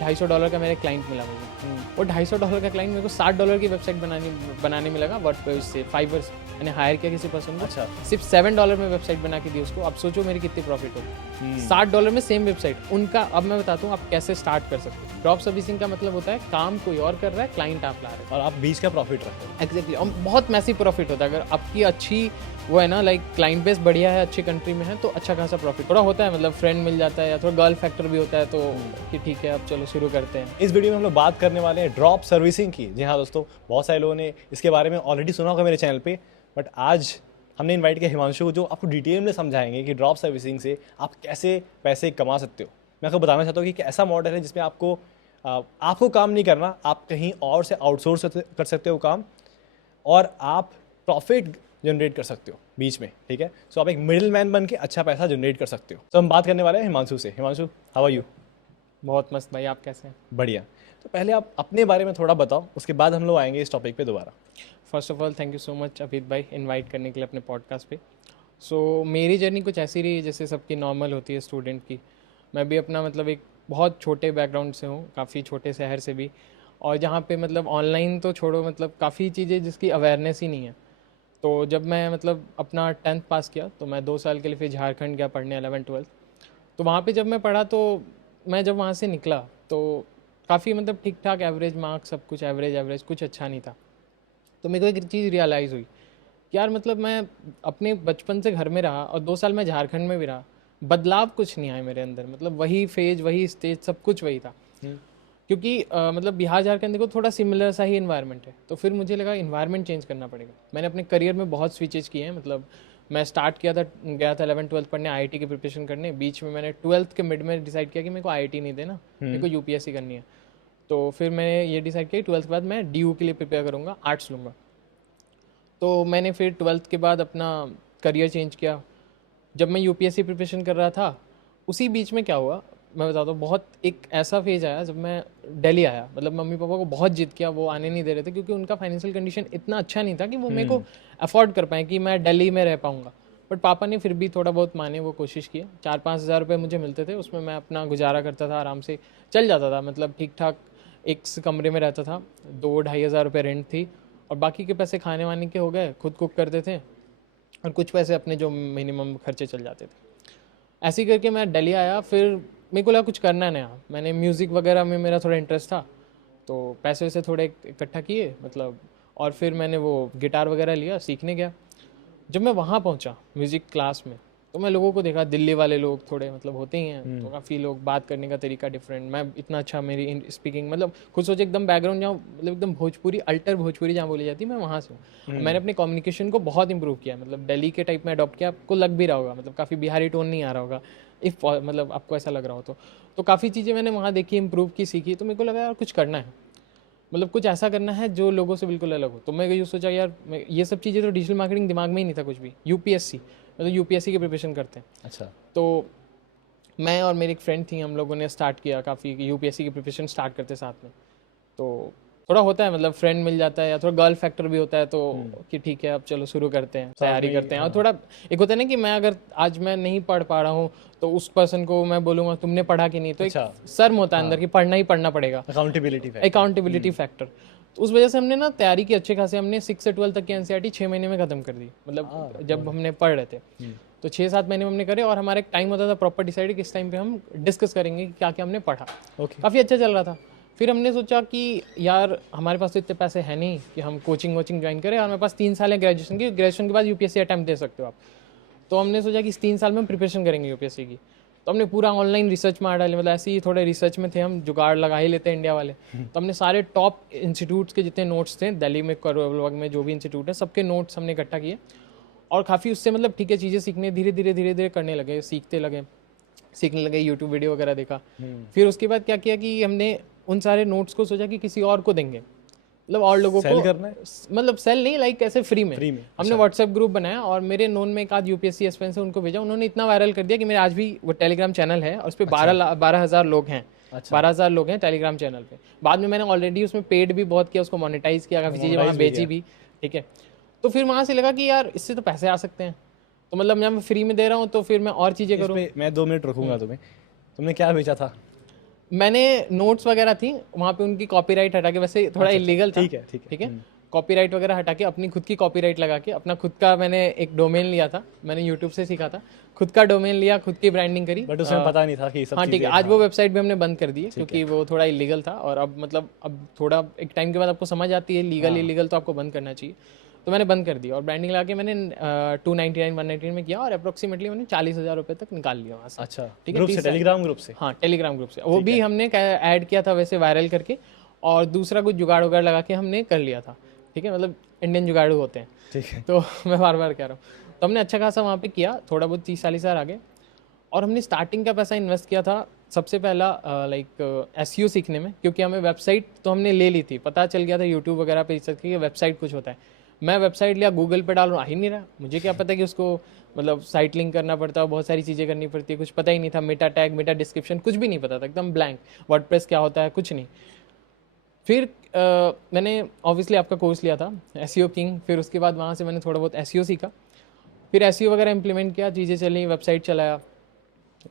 $250 का मेरे क्लाइंट मिला मुझे। वो $250 का क्लाइंट मेरे को $60 की वेबसाइट बनाने में लगा वर्डप्रेस से, फाइवर से। मैंने हायर किया किसी पर्सन को, अच्छा। सिर्फ $7 में वेबसाइट बना के दी उसको। अब सोचो मेरी कितनी प्रॉफिट होगी। $60 में सेम वेबसाइट उनका। अब मैं बताता हूँ आप कैसे स्टार्ट कर सकते हो। ड्रॉप सर्विसिंग का मतलब होता है काम कोई और कर रहा है, क्लाइंट आप ला रहे हो और आप 20 का प्रॉफिट रखते हो। एग्जैक्टली। और बहुत मैसिव प्रॉफिट होता है अगर आपकी अच्छी वो है ना, लाइक क्लाइंट बेस बढ़िया है, अच्छी कंट्री में है, तो अच्छा खासा प्रॉफिट थोड़ा होता है। मतलब फ्रेंड मिल जाता है या थोड़ा गर्ल फैक्टर भी होता है, तो कि ठीक है अब चलो शुरू करते हैं। इस वीडियो में हम लोग बात करने वाले हैं ड्रॉप सर्विसिंग की। जी हाँ दोस्तों, बहुत सारे लोगों ने इसके बारे में ऑलरेडी सुना होगा मेरे चैनल पे, बट आज हमने इनवाइट किया हिमांशु को, जो आपको डिटेल में समझाएंगे कि ड्रॉप सर्विसिंग से आप कैसे पैसे कमा सकते हो। मैं आपको बताना चाहता हूँ कि एक ऐसा मॉडल है जिसमें आपको काम नहीं करना, आप कहीं और से आउटसोर्स कर सकते हो काम, और आप प्रॉफिट जनरेट कर सकते हो बीच में, ठीक है। सो आप एक मिडिल मैन बन के अच्छा पैसा जनरेट कर सकते हो। तो हम बात करने वाले हैं हिमांशु से। Himanshu, how are you? बहुत मस्त भाई, आप कैसे हैं? बढ़िया। तो पहले आप अपने बारे में थोड़ा बताओ, उसके बाद हम लोग आएंगे इस टॉपिक पे दोबारा। First of all thank you so much Abhit भाई इनवाइट करने के लिए अपने पॉडकास्ट पे। सो मेरी जर्नी कुछ ऐसी रही जैसे सबकी नॉर्मल होती है स्टूडेंट की। मैं भी अपना मतलब एक बहुत छोटे बैकग्राउंड से हूँ, काफ़ी छोटे शहर से भी, और जहाँ पे मतलब ऑनलाइन तो छोड़ो, मतलब काफ़ी चीज़ें जिसकी अवेयरनेस ही नहीं है। तो जब मैं मतलब अपना 10th पास किया तो मैं 2 साल के लिए फिर झारखंड गया पढ़ने 11th-12th। तो वहाँ पे जब मैं पढ़ा तो मैं जब वहाँ से निकला तो काफ़ी मतलब ठीक ठाक एवरेज मार्क्स, सब कुछ एवरेज एवरेज, कुछ अच्छा नहीं था। तो मेरे को एक चीज़ रियलाइज़ हुई कि यार मतलब मैं अपने बचपन से घर में रहा और 2 साल मैं झारखंड में भी रहा, बदलाव कुछ नहीं आया मेरे अंदर। मतलब वही फेज, वही स्टेज, सब कुछ वही था। क्योंकि मतलब बिहार झारखंड देखो थोड़ा सिमिलर सा ही इन्वायरमेंट है। तो फिर मुझे लगा इन्वायरमेंट चेंज करना पड़ेगा। मैंने अपने करियर में बहुत स्विचेज किए हैं। मतलब मैं स्टार्ट गया था 11th-12th पढ़ने, आईआईटी की प्रिपरेशन करने। बीच में मैंने 12th के मिड में डिसाइड किया कि मेरे को आईआईटी नहीं देना, मेरे को यूपीएससी करनी है। तो फिर मैंने ये डिसाइड किया कि 12th के बाद मैं डीयू के लिए प्रिपेयर करूँगा, आर्ट्स लूँगा। तो मैंने फिर 12th के बाद अपना करियर चेंज किया। जब मैं यूपीएससी प्रिपरेशन कर रहा था, उसी बीच में क्या हुआ मैं बताता हूँ। बहुत एक ऐसा फेज आया जब मैं दिल्ली आया। मतलब मम्मी पापा को बहुत जिद किया, वो आने नहीं दे रहे थे क्योंकि उनका फाइनेंशियल कंडीशन इतना अच्छा नहीं था कि वो मेरे को अफोर्ड कर पाए कि मैं दिल्ली में रह पाऊँगा। बट पापा ने फिर भी थोड़ा बहुत माने, वो कोशिश किए। 4-5 हज़ार रुपये मुझे मिलते थे, उसमें मैं अपना गुजारा करता था, आराम से चल जाता था। मतलब ठीक ठाक एक कमरे में रहता था, 2-2.5 हज़ार रुपये रेंट थी, और बाकी के पैसे खाने वाने के हो गए, खुद कुक करते थे, और कुछ पैसे अपने जो मिनिमम खर्चे चल जाते थे। ऐसे ही करके मैं दिल्ली आया। फिर मेरे को लगा कुछ करना है नया। मैंने म्यूज़िक वगैरह में मेरा थोड़ा इंटरेस्ट था, तो पैसे वैसे थोड़े इकट्ठा किए मतलब, और फिर मैंने वो गिटार वगैरह लिया, सीखने गया। जब मैं वहाँ पहुँचा म्यूज़िक क्लास में, तो मैं लोगों को देखा, दिल्ली वाले लोग थोड़े मतलब होते ही हैं, तो काफ़ी लोग बात करने का तरीका डिफरेंट। मैं इतना अच्छा, मेरी स्पीकिंग मतलब खुद सोचे एकदम बैकग्राउंड जहाँ मतलब एकदम भोजपुरी, अल्टर भोजपुरी जहाँ बोली जाती है, मैं वहाँ से हूँ। मैंने अपने कम्युनिकेशन को बहुत इंप्रूव किया। मतलब दिल्ली के टाइप में अडॉप्ट किया। आपको लग भी रहा होगा, मतलब काफ़ी बिहारी टोन नहीं आ रहा होगा, इफ़ मतलब आपको ऐसा लग रहा हो तो काफ़ी चीज़ें मैंने वहाँ देखी, इंप्रूव की, सीखी। तो मेरे को लगा यार कुछ करना है, मतलब कुछ ऐसा करना है जो लोगों से बिल्कुल अलग हो। तो मैं ये सोचा यार ये सब चीज़ें तो डिजिटल मार्केटिंग दिमाग में ही नहीं था कुछ भी। यूपीएससी, मतलब यूपीएससी की प्रिपरेशन करते हैं। अच्छा। तो मैं और मेरी एक फ्रेंड थी, हम लोगों ने स्टार्ट किया काफ़ी यूपीएससी की प्रिपरेशन स्टार्ट करते साथ में। तो थोड़ा होता है मतलब फ्रेंड मिल जाता है या थोड़ा गर्ल फैक्टर भी होता है, तो कि ठीक है अब चलो शुरू करते हैं, तैयारी करते हैं। और थोड़ा एक होता है ना कि मैं अगर आज मैं नहीं पढ़ पा रहा हूँ तो उस पर्सन को मैं बोलूँगा तुमने पढ़ा कि नहीं, तो एक शर्म होता है अंदर कि पढ़ना ही पढ़ना पड़ेगा, अकाउंटेबिलिटी फैक्टर। तो उस वजह से हमने ना तैयारी की अच्छे खासे। हमने 6 से 12 तक की एनसीईआरटी 6 महीने में खत्म कर दी, मतलब जब हमने पढ़ रहे थे। तो 6-7 महीने में हमने करे, और हमारा एक टाइम होता था प्रॉपर डिसाइड किस टाइम पे हम डिस्कस करेंगे कि क्या क्या हमने पढ़ा। काफ़ी अच्छा चल रहा था। फिर हमने सोचा कि यार हमारे पास तो इतने पैसे हैं नहीं कि हम कोचिंग वोचिंग ज्वाइन करें, और हमारे पास 3 साल है ग्रेजुएशन की, ग्रेजुएशन के बाद यूपीएससी अटैम्प्ट दे सकते हो आप। तो हमने सोचा कि इस 3 साल में हम प्रिपरेशन करेंगे यूपीएससी की। तो हमने पूरा ऑनलाइन रिसर्च मार डाले, मतलब ऐसे ही थोड़े रिसर्च में थे हम, जुगाड़ लगा ही लेते हैं इंडिया वाले। तो हमने सारे टॉप इंस्टीट्यूट्स के जितने नोट्स थे दिल्ली में, करोल में जो भी इंस्टीट्यूट है, सबके नोट्स हमने इकट्ठा किए, और काफ़ी उससे मतलब ठीक है चीज़ें सीखने धीरे धीरे करने लगे, सीखने लगे, यूट्यूब वीडियो वगैरह देखा। फिर उसके बाद क्या किया कि हमने उन सारे नोट्स को सोचा कि किसी और को देंगे, मतलब और लोगों को करना है, मतलब सेल नहीं, लाइक ऐसे फ्री में। हमने अच्छा। व्हाट्सएप ग्रुप बनाया, और मेरे नोन में एक आध यूपीएससी एस्पिरेंट से उनको भेजा। उन्होंने इतना वायरल कर दिया कि मेरे आज भी वो टेलीग्राम चैनल है, और उस पर 12,000 लोग हैं। 12,000 लोग हैं टेलीग्राम चैनल पे। बाद में मैंने ऑलरेडी उसमें पेड भी बहुत किया, उसको मोनेटाइज किया, काफ़ी चीज़ें वहाँ बेची भी, ठीक है। तो फिर वहाँ से लगा कि यार इससे तो पैसे आ सकते हैं, तो मतलब जब मैं फ्री में दे रहा हूँ तो फिर मैं और चीज़ें करूँ। मैं 2 मिनट रुकूंगा तुम्हें। तुमने क्या बेचा था? मैंने नोट्स वगैरह थी वहाँ पे उनकी कॉपीराइट हटा के, वैसे थोड़ा इलीगल था, ठीक है, ठीक है। ठीक है, कॉपीराइट वगैरह हटा के अपनी खुद की कॉपीराइट लगा के अपना खुद का मैंने एक डोमेन लिया था, मैंने यूट्यूब से सीखा था, खुद का डोमेन लिया, खुद की ब्रांडिंग करी। बट उसमें पता नहीं था कि ये सब हाँ ठीक है, चीज़ें, आज हाँ। वो वेबसाइट भी हमने बंद कर दी है क्योंकि वो थोड़ा इलीगल था, और अब मतलब अब थोड़ा एक टाइम के बाद आपको समझ आती है लीगल इलीगल तो आपको बंद करना चाहिए, तो मैंने बंद कर दिया और ब्रांडिंग लगा के मैंने 299 199 में किया और अप्रोक्सीमेटली मैंने 40,000 रुपये तक निकाल लिया वहाँ से। अच्छा, ठीक है, ग्रुप से, टेलीग्राम ग्रुप से? हाँ टेलीग्राम ग्रुप से, वो भी हमने ऐड किया था वैसे वायरल करके, और दूसरा कुछ जुगाड़ उगाड़ लगा के हमने कर लिया था। ठीक है, मतलब इंडियन जुगाड़ू होते हैं, ठीक है। तो मैं बार बार कह रहा हूँ, तो हमने अच्छा खासा वहाँ पे किया, थोड़ा बहुत 30-40 हज़ार आ गए, और हमने स्टार्टिंग का पैसा इन्वेस्ट किया था सबसे पहला लाइक एसईओ सीखने में, क्योंकि हमें वेबसाइट तो हमने ले ली थी, पता चल गया था यूट्यूब वगैरह पे रिसर्च कि वेबसाइट कुछ होता है। मैं वेबसाइट लिया, गूगल पे डाल रहा हूँ, आ ही नहीं रहा, मुझे क्या पता कि उसको मतलब साइट लिंक करना पड़ता है, बहुत सारी चीज़ें करनी पड़ती है, कुछ पता ही नहीं था, मेटा टैग, मेटा डिस्क्रिप्शन कुछ भी नहीं पता था, एकदम ब्लैंक, वर्डप्रेस क्या होता है कुछ नहीं। फिर मैंने ऑब्वियसली आपका कोर्स लिया था एसईओ किंग, फिर उसके बाद वहाँ से मैंने थोड़ा बहुत एसईओ सीखा, फिर एसईओ वगैरह इंप्लीमेंट किया, चीज़ें चली, वेबसाइट चलाया,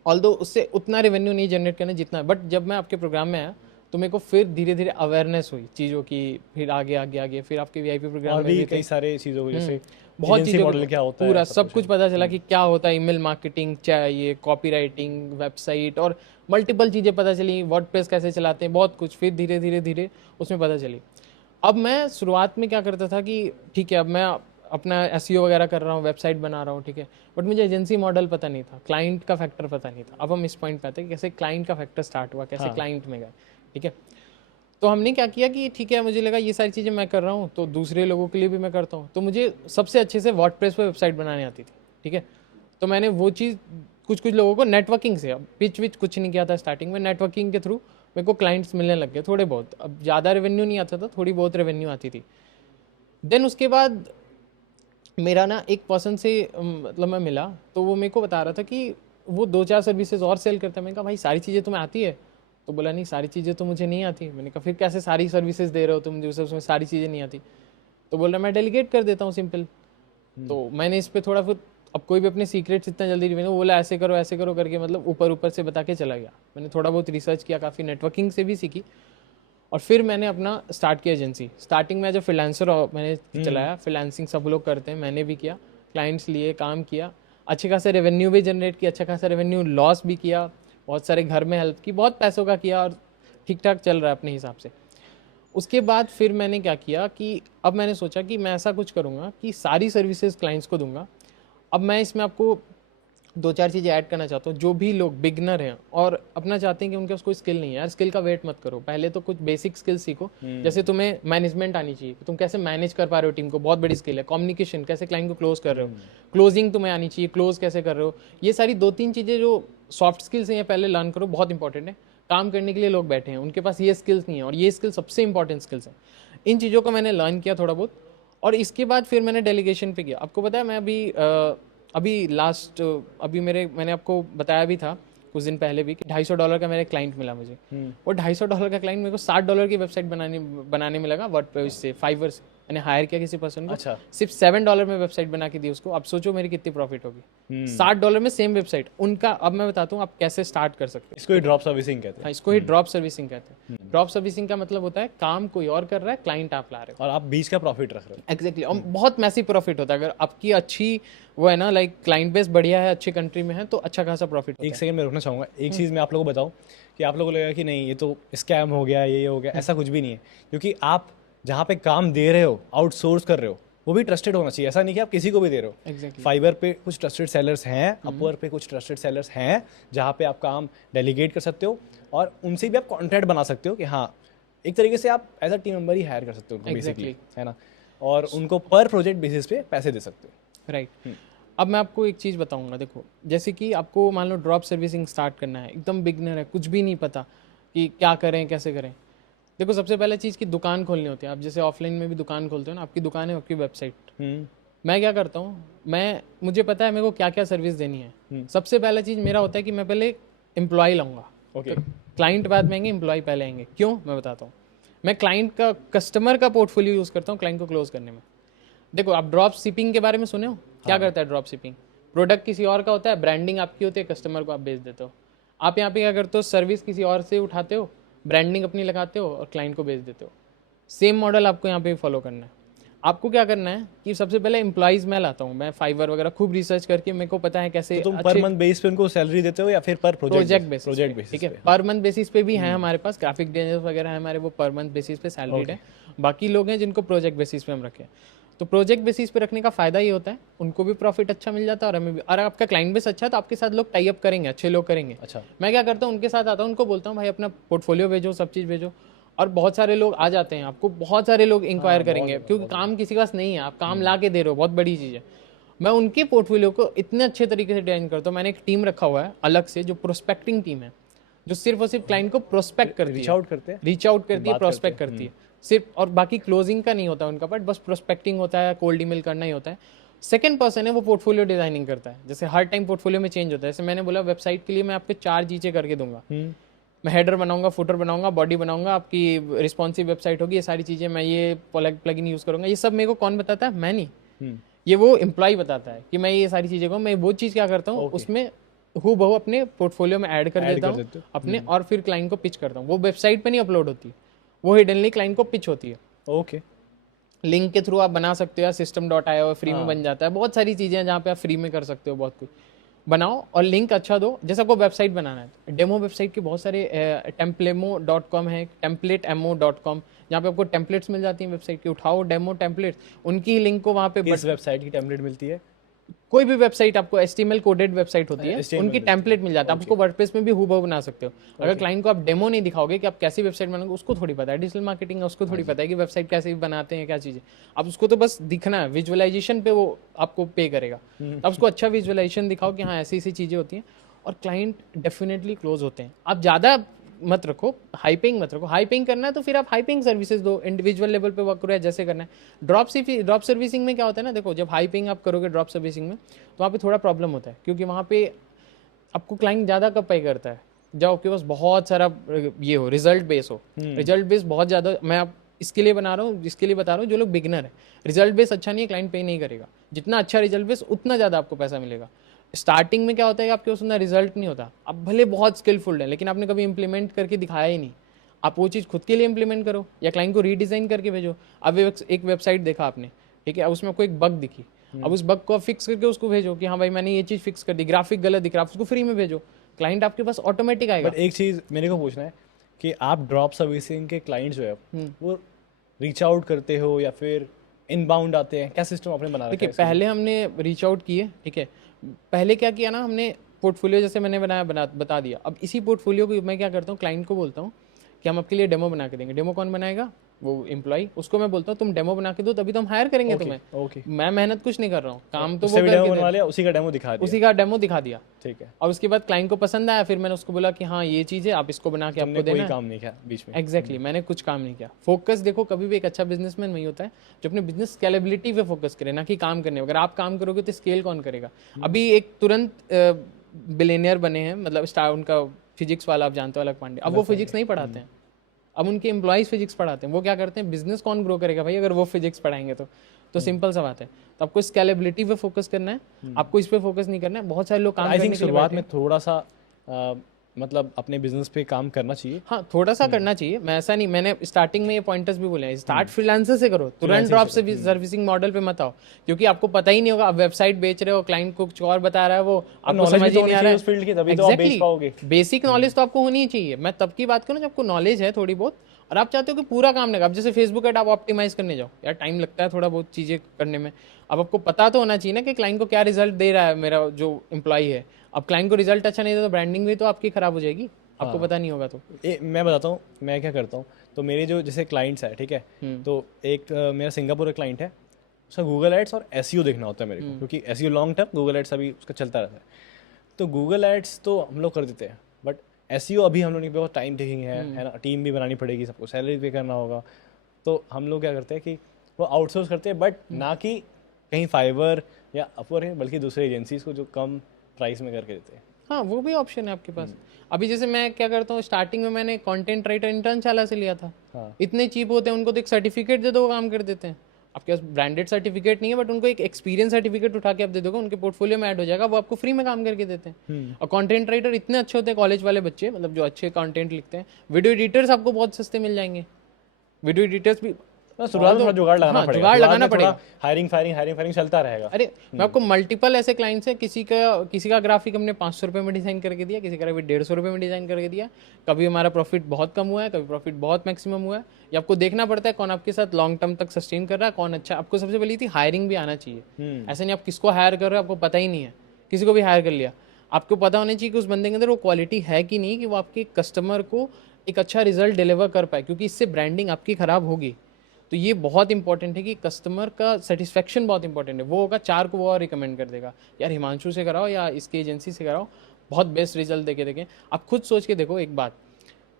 ऑल्दो उससे उतना रेवेन्यू नहीं जनरेट करना जितना, बट जब मैं आपके प्रोग्राम में आया तो मेरे को फिर धीरे धीरे अवेयरनेस हुई चीज़ों की, फिर आगे आगे आगे, फिर आपके वीआईपी प्रोग्राम और में भी थे कई सारे चीज़ों को, जैसे बहुत एजेंसी चीज़ों मॉडल क्या होता है, पूरा सब कुछ पता चला कि क्या होता है ईमेल मार्केटिंग, चाहिए कॉपी राइटिंग, वेबसाइट, और मल्टीपल चीज़ें पता चली, वर्डप्रेस कैसे चलाते हैं, बहुत कुछ फिर धीरे धीरे धीरे उसमें पता चली। अब मैं शुरुआत में क्या करता था कि ठीक है अब मैं अपना एसईओ वगैरह कर रहा हूँ, वेबसाइट बना रहा हूँ, ठीक है, बट मुझे एजेंसी मॉडल पता नहीं था, क्लाइंट का फैक्टर पता नहीं था। अब हम इस पॉइंट पे आते हैं कि कैसे क्लाइंट का फैक्टर स्टार्ट हुआ, कैसे क्लाइंट में गए, ठीक है। तो हमने क्या किया कि ठीक है मुझे लगा ये सारी चीज़ें मैं कर रहा हूँ तो दूसरे लोगों के लिए भी मैं करता हूँ, तो मुझे सबसे अच्छे से वर्डप्रेस पे वेबसाइट बनाने आती थी, ठीक है। तो मैंने वो चीज़ कुछ कुछ लोगों को नेटवर्किंग से, अब पिच विच कुछ नहीं किया था स्टार्टिंग में, नेटवर्किंग के थ्रू मेरे को क्लाइंट्स मिलने लग गए थोड़े बहुत, अब ज़्यादा रेवेन्यू नहीं आता था, थोड़ी बहुत रेवेन्यू आती थी। देन उसके बाद मेरा ना एक पर्सन से मतलब मैं मिला, तो वो मेरे को बता रहा था कि वो 2-4 सर्विसेज और सेल करता है। मैंने कहा भाई सारी चीज़ें तुम्हें आती है? तो बोला नहीं सारी चीज़ें तो मुझे नहीं आती। मैंने कहा फिर कैसे सारी सर्विसेज दे रहे हो तुम जो उसमें सारी चीज़ें नहीं आती? तो बोल रहा मैं डेलीगेट कर देता हूँ सिंपल। तो मैंने इस पर थोड़ा फिर, अब कोई भी अपने सीक्रेट्स इतना जल्दी रिवील, वो बोला ऐसे करो करके, मतलब ऊपर ऊपर से बता के चला गया। मैंने थोड़ा बहुत रिसर्च किया, काफ़ी नेटवर्किंग से भी सीखी, और फिर मैंने अपना स्टार्ट किया एजेंसी। स्टार्टिंग में जो फ्रीलांसर मैंने चलाया, फ्रीलांसिंग सब लोग करते हैं, मैंने भी किया, क्लाइंट्स लिए काम किया, अच्छे खासा रेवेन्यू भी जनरेट किया, अच्छा खासा रेवेन्यू लॉस भी किया, बहुत सारे घर में हेल्प की, बहुत पैसों का किया, और ठीक ठाक चल रहा है अपने हिसाब से। उसके बाद फिर मैंने क्या किया कि अब मैंने सोचा कि मैं ऐसा कुछ करूँगा कि सारी सर्विसेज क्लाइंट्स को दूंगा। अब मैं इसमें आपको 2-4 चीज़ें ऐड करना चाहता हूँ। जो भी लोग बिगनर हैं और अपना चाहते हैं कि उनके पास कोई स्किल नहीं है, यार स्किल का वेट मत करो, पहले तो कुछ बेसिक स्किल सीखो। जैसे तुम्हें मैनेजमेंट आनी चाहिए, तुम कैसे मैनेज कर पा रहे हो टीम को, बहुत बड़ी स्किल है। कम्युनिकेशन, कैसे क्लाइंट को क्लोज कर रहे हो, क्लोजिंग तुम्हें आनी चाहिए, क्लोज कैसे कर रहे हो। ये सारी 2-3 चीज़ें जो सॉफ्ट स्किल्स हैं, ये पहले लर्न करो, बहुत इंपॉर्टेंट है। काम करने के लिए लोग बैठे हैं, उनके पास ये स्किल्स नहीं है, और ये स्किल सबसे इंपॉर्टेंट स्किल्स हैं। इन चीज़ों को मैंने लर्न किया थोड़ा बहुत, और इसके बाद फिर मैंने डेलीगेशन पे किया। आपको पता है मैं अभी लास्ट अभी मैंने आपको बताया भी था कुछ दिन पहले भी कि $250 का मेरे क्लाइंट मिला मुझे। और $250 का क्लाइंट मेरे को $60 की वेबसाइट बनाने में लगा, वर्डप्रेस से, फाइवर से। मैंने हायर किया किसी पर्सन को, अच्छा। सिर्फ $7 में वेबसाइट बना के दी उसको। अब सोचो मेरी कितनी प्रॉफिट होगी, $60 में सेम वेबसाइट उनका। अब मैं बताता हूँ आप कैसे स्टार्ट कर सकते हो। इसको ही ड्रॉप सर्विसिंग कहते हैं। हाँ, इसको ही ड्रॉप सर्विसिंग कहते हैं। ड्रॉप सर्विसिंग का मतलब होता है काम कोई और कर रहा है, क्लाइंट आप ला रहे हो, और आप बीच का प्रॉफिट रख रहे हो। एग्जैक्टली। और बहुत मैसिव प्रॉफिट होता है अगर आपकी अच्छी वो है ना, लाइक क्लाइंट बेस बढ़िया है, अच्छी कंट्री में है, तो अच्छा खासा प्रॉफिट होता एक सेकंड में रुकना चाहूँगा, एक चीज़ मैं आप लोगों को बताऊँ कि आप लोगों को लगेगा कि नहीं ये तो स्कैम हो गया, ये हो गया, ऐसा कुछ भी नहीं है। क्योंकि आप जहाँ पे काम दे रहे हो, आउटसोर्स कर रहे हो, वो भी ट्रस्टेड होना चाहिए। ऐसा नहीं कि आप किसी को भी दे रहे हो। एग्जैक्टली। फाइवर पे कुछ ट्रस्टेड सेलर्स हैं, अपवर्क पे कुछ ट्रस्टेड सेलर्स हैं, जहाँ पे आप काम डेलीगेट कर सकते हो, और उनसे भी आप कॉन्ट्रैक्ट बना सकते हो कि हाँ, एक तरीके से आप एज अ टीम मेंबर ही हायर कर सकते हो उनको, बेसिकली, है ना, और उनको पर प्रोजेक्ट बेसिस पे पैसे दे सकते हो। राइट। अब मैं आपको एक चीज़ बताऊंगा, देखो जैसे कि आपको मान लो ड्रॉप सर्विसिंग स्टार्ट करना है, एकदम बिगनर है, कुछ भी नहीं पता कि क्या करें कैसे करें। देखो सबसे पहले चीज़ की दुकान खोलनी होती है। आप जैसे ऑफलाइन में भी दुकान खोलते हो ना, आपकी दुकान है, आपकी वेबसाइट। मैं क्या करता हूँ, मुझे पता है मेरे को क्या क्या सर्विस देनी है। सबसे पहला चीज़ मेरा होता है कि मैं पहले एम्प्लॉय लाऊंगा। ओके। क्लाइंट बाद में आएंगे, एम्प्लॉय पहले आएंगे। क्यों, मैं बताता हूँ। मैं क्लाइंट का, कस्टमर का पोर्टफोलियो यूज़ करता हूँ क्लाइंट को क्लोज करने में। देखो आप ड्रॉप शिपिंग के बारे में सुने हो? क्या करता है ड्रॉप शिपिंग? प्रोडक्ट किसी और का होता है, ब्रांडिंग आपकी होती है, कस्टमर को आप बेच देते हो। आप यहाँ पे क्या करते हो, सर्विस किसी और से उठाते हो, ब्रांडिंग अपनी लगाते हो और क्लाइंट को बेच देते हो। सेम मॉडल आपको यहाँ पे फॉलो करना है। आपको क्या करना है कि सबसे पहले एम्प्लॉइज़ मैं लाता हूँ, मैं फाइवर वगैरह खूब रिसर्च करके मेरे को पता है कैसे तो तुम पर मंथ बेस पे उनको सैलरी देते हो या फिर पर प्रोजेक्ट बेसिस प्रोजेक्ट पे, बेसिस ठीक है। पे? पर मंथ बेसिस पे भी हैं हमारे पास, ग्राफिक डिजाइनर्स वगैरह हैं हमारे, वो पर मंथ बेसिस पे सैलरीड है। बाकी लोग हैं जिनको प्रोजेक्ट बेसिस पे हम रखें। तो प्रोजेक्ट बेसिस पे रखने का फ़ायदा ये होता है, उनको भी प्रॉफिट अच्छा मिल जाता है और हमें भी। और आपका क्लाइंट बेस अच्छा है तो आपके साथ लोग टाई अप करेंगे, अच्छे लोग करेंगे। अच्छा। मैं क्या करता हूँ, उनके साथ आता हूँ, उनको बोलता हूँ भाई अपना पोर्टफोलियो भेजो, सब चीज़ भेजो। और बहुत सारे लोग आ जाते हैं, आपको बहुत सारे लोग इंक्वायर करेंगे, क्योंकि काम किसी के पास नहीं है, आप काम ला के दे रहे हो, बहुत बड़ी चीज़ है। मैं उनके पोर्टफोलियो को इतने अच्छे तरीके से डिजाइन करता हूँ। मैंने एक टीम रखा हुआ है अलग से, जो प्रोस्पेक्टिंग टीम है, जो सिर्फ और सिर्फ क्लाइंट को प्रोस्पेक्ट करती है, रीच आउट करते हैं, रीच आउट करती है, बात करते प्रोस्पेक्ट हैं। करती है सिर्फ। और बाकी क्लोजिंग का नहीं होता उनका पार्ट, बस प्रोस्पेक्टिंग होता है, कोल्ड ईमेल करना ही होता है। सेकंड पर्सन है वो पोर्टफोलियो डिजाइनिंग करता है। जैसे हर टाइम पोर्टफोलियो में चेंज होता है, जैसे मैंने बोला वेबसाइट के लिए मैं आपके 4 चीज़ें करके दूंगा। मैं हेडर बनाऊंगा, फुटर बनाऊंगा, बॉडी बनाऊंगा, आपकी रिस्पॉन्सिव वेबसाइट होगी, ये सारी चीज़ें मैं ये प्लगइन यूज़ करूंगा। ये सब मेरे को कौन बताता है? मैं नहीं, ये वो एम्प्लॉय बताता है कि मैं ये सारी चीज़ें को, मैं वो चीज़ क्या करता हूँ उसमें हूँ बहू अपने पोर्टफोलियो में ऐड कर देता हूँ अपने, और फिर क्लाइंट को पिच करता हूँ। वो वेबसाइट पे नहीं अपलोड होती, वो हिडनली क्लाइंट को पिच होती है। ओके। लिंक के थ्रू आप बना सकते हो, या system.io फ्री में बन जाता है। बहुत सारी चीज़ें हैं जहाँ पे आप फ्री में कर सकते हो, बहुत कुछ बनाओ और लिंक अच्छा दो। जैसे आपको वेबसाइट बनाना है, डेमो वेबसाइट के बहुत सारे templemo.com है, templatemo.com, जहाँ पे आपको टेम्पलेट्स मिल जाती हैं वेबसाइट की। उठाओ डेमो टेम्पलेट्स, उनकी लिंक को वहाँ पे किस वेबसाइट की टेम्पलेट मिलती है? कोई भी वेबसाइट आपको HTML कोडेड वेबसाइट होती है, HTML उनकी टेम्पलेट मिल जाता है। आपको वर्डप्रेस में भी हूबहू बना सकते हो। अगर क्लाइंट को आप डेमो नहीं दिखाओगे कि आप कैसी वेबसाइट बनाओगे, उसको थोड़ी पता है, डिजिटल मार्केटिंग है, उसको थोड़ी पता है कि वेबसाइट कैसे बनाते हैं, क्या चीज़ें। आप उसको तो बस दिखना है, विजुअलाइजेशन पे वो आपको पे करेगा। आप उसको अच्छा विजुअलाइजेशन दिखाओ कि हाँ ऐसी ऐसी चीज़ें होती हैं, और क्लाइंट डेफिनेटली क्लोज होते हैं। आप ज़्यादा मत रखो, हाइपिंग मत रखो। हाइपिंग करना है तो फिर आप हाइपिंग सर्विसेज दो, इंडिविजुअल लेवल पे वर्क करो, या जैसे करना है। ड्रॉप सर्विसिंग में क्या होता है ना, देखो जब हाइपिंग आप करोगे ड्रॉप सर्विसिंग में, तो वहाँ पे थोड़ा प्रॉब्लम होता है, क्योंकि वहाँ पे आपको क्लाइंट ज़्यादा कब पे करता है, जब आपके पास बहुत सारा ये हो, रिजल्ट बेस हो। रिजल्ट बेस बहुत ज़्यादा, मैं आप इसके लिए बना रहा हूँ, जिसके लिए बता रहा हूँ, जो लोग बिगनर है। रिजल्ट बेस अच्छा नहीं है, क्लाइंट पे नहीं करेगा। जितना अच्छा रिजल्ट बेस, उतना ज़्यादा आपको पैसा मिलेगा। स्टार्टिंग में क्या होता है कि आपके पास उतना रिजल्ट नहीं होता, आप भले बहुत स्किलफुल है, लेकिन आपने कभी इंप्लीमेंट करके दिखाया ही नहीं। आप वो चीज़ खुद के लिए इंप्लीमेंट करो, या क्लाइंट को रीडिज़ाइन करके भेजो। अब एक वेबसाइट देखा आपने, ठीक है, उसमें आपको एक बग दिखी, अब उस बग को फिक्स करके उसको भेजो कि हाँ भाई मैंने ये चीज़ फिक्स कर दी, ग्राफिक गलत दिख रहा है, उसको फ्री में भेजो, क्लाइंट आपके पास ऑटोमेटिक आएगा। बट एक चीज़ मेरे को पूछना है कि आप ड्रॉप सर्विसिंग के क्लाइंट्स जो है वो रीच आउट करते हो या फिर इनबाउंड आते हैं, क्या सिस्टम आपने बना रखा है? देखिए पहले हमने रीच आउट किए, ठीक है। पहले क्या किया ना, हमने पोर्टफोलियो जैसे मैंने बता दिया। अब इसी पोर्टफोलियो को मैं क्या करता हूँ, क्लाइंट को बोलता हूँ कि हम आपके लिए डेमो बना के देंगे। डेमो कौन बनाएगा? वो एम्प्लॉय। उसको मैं बोलता हूँ तुम डेमो बना के दो, तभी तो हम हायर करेंगे तुम्हें। ओके। मैं मेहनत कुछ नहीं कर रहा हूँ, काम तो वो उससे भी डेमो करके बनवा दे, लिया, उसी का डेमो दिखा दिया। उसी का डेमो दिखा दिया। ठीक है। और उसके बाद क्लाइंट को पसंद आया, फिर मैंने उसको बोला कि हाँ ये चीज़ है, आप इसको बना के तुमने आपको देना कोई है। काम नहीं किया बीच में। एग्जैक्टली मैंने कुछ काम नहीं किया। फोकस देखो, कभी भी एक अच्छा बिजनेसमैन वही होता है जो अपने बिजनेस स्केलेबिलिटी पे फोकस करे, ना कि काम करने। अगर आप काम करोगे तो स्केल कौन करेगा? अभी एक तुरंत बिलेनियर बने हैं, मतलब स्टार, उनका फिजिक्स वाला आप जानते हो, अलग पांडे। अब वो फिजिक्स नहीं पढ़ाते हैं, अब उनके एम्प्लॉयज़ फिजिक्स पढ़ाते हैं। वो क्या करते हैं, बिजनेस कौन ग्रो करेगा भाई अगर वो फिजिक्स पढ़ाएंगे तो सिंपल सा बात है। तो आपको स्केलेबिलिटी पे फोकस करना है, आपको इस पे फोकस नहीं करना है। बहुत सारे लोग काम आई करने थिंक के लिए शुरुआत बैठे में थोड़ा सा मतलब अपने बिजनेस पे काम करना चाहिए। हाँ थोड़ा सा करना चाहिए। मैं ऐसा नहीं, मैंने स्टार्टिंग में ये पॉइंटर्स भी बोले हैं, स्टार्ट फ्रीलांसर से करो, तुरंत ड्रॉप सर्विसिंग मॉडल पे मत आओ, क्योंकि आपको पता ही नहीं होगा। आप वेबसाइट बेच रहे हो, क्लाइंट को कुछ और बता रहा है, वो आपको समझ ही नहीं आ रहा है उस फील्ड की, तभी तो आप बेच पाओगे। बेसिक नॉलेज तो आपको होनी ही चाहिए। मैं तब की बात करूँ जब आपको नॉलेज है थोड़ी बहुत, और आप चाहते हो कि पूरा काम लगा। अब जैसे फेसबुक ऐड आप ऑप्टिमाइज करने जाओ, यार टाइम लगता है थोड़ा बहुत चीज़ें करने में। अब आपको पता तो होना चाहिए ना कि क्लाइंट को क्या रिजल्ट दे रहा है मेरा जो एम्प्लॉय है। अब क्लाइंट को रिजल्ट अच्छा नहीं दे तो ब्रांडिंग भी तो आपकी खराब हो जाएगी, आपको पता नहीं होगा तो। मैं बताता हूँ मैं क्या करता हूँ। तो मेरे जो जैसे क्लाइंट्स है, ठीक है, तो एक मेरा सिंगापुर का क्लाइंट है, उसका गूगल एड्स और एसईओ देखना होता है मेरे को, क्योंकि SEO long term, Google ads अभी उसका चलता रहता है। तो गूगल एड्स तो हम लोग कर देते हैं, बट एसईओ अभी हम लोग के बहुत टाइम टेकिंग है ना, टीम भी बनानी पड़ेगी, सबको सैलरी पे करना होगा। तो हम लोग क्या करते हैं कि वो आउटसोर्स करते हैं, बट ना कि कहीं फाइवर या अपवर है, बल्कि दूसरे एजेंसीज को जो कम प्राइस में करके देते हैं। हाँ वो भी ऑप्शन है आपके पास। अभी जैसे मैं क्या करता हूँ, स्टार्टिंग में मैंने कंटेंट राइटर इंटर्नशाला से लिया था। इतने चीप होते हैं, उनको तो एक सर्टिफिकेट दे दो, काम कर देते हैं। आपके पास ब्रांडेड सर्टिफिकेट नहीं है बट उनको एक एक्सपीरियंस सर्टिफिकेट उठा के आप दे दोगे, उनके पोर्टफोलियो में ऐड हो जाएगा, वो आपको फ्री में काम करके देते हैं। और कंटेंट राइटर इतने अच्छे होते हैं कॉलेज वाले बच्चे, मतलब जो अच्छे कंटेंट लिखते हैं, वीडियो एडिटर्स आपको बहुत सस्ते मिल जाएंगे, वीडियो एडिटर्स भी शुरुआत में थोड़ा जुगाड़ लगाना हाँ, पड़ेगा, जुगाड़ शुरुआत लगाना में थोड़ा पड़ेगा। हायरिंग चलता रहेगा। अरे मैं आपको मल्टीपल ऐसे क्लाइंट्स हैं, किसी का ग्राफिक हमने 500 रुपये में डिज़ाइन करके दिया, किसी का ग्राफिक 150 रुपये में डिज़ाइन करके दिया। कभी हमारा प्रॉफिट बहुत कम हुआ है, कभी प्रॉफिट बहुत मैक्सिमम हुआ है। ये आपको देखना पड़ता है कौन आपके साथ लॉन्ग टर्म तक सस्टेन कर रहा है, कौन अच्छा। आपको सबसे पहली थी हायरिंग भी आना चाहिए। ऐसे नहीं आप किसको हायर कर रहे हो आपको पता ही नहीं है, किसी को भी हायर कर लिया, आपको पता होना चाहिए कि उस बंदे के अंदर वो क्वालिटी है कि नहीं, कि वो आपके कस्टमर को एक अच्छा रिजल्ट डिलीवर कर पाए, क्योंकि इससे ब्रांडिंग आपकी ख़राब होगी। तो ये बहुत इंपॉर्टेंट है कि कस्टमर का सेटिस्फेक्शन बहुत इंपॉर्टेंट है। वो होगा 4 को वो और रिकमेंड कर देगा, यार हिमांशु से कराओ या इसकी एजेंसी से कराओ, बहुत बेस्ट रिजल्ट देके देखें। आप खुद सोच के देखो एक बात,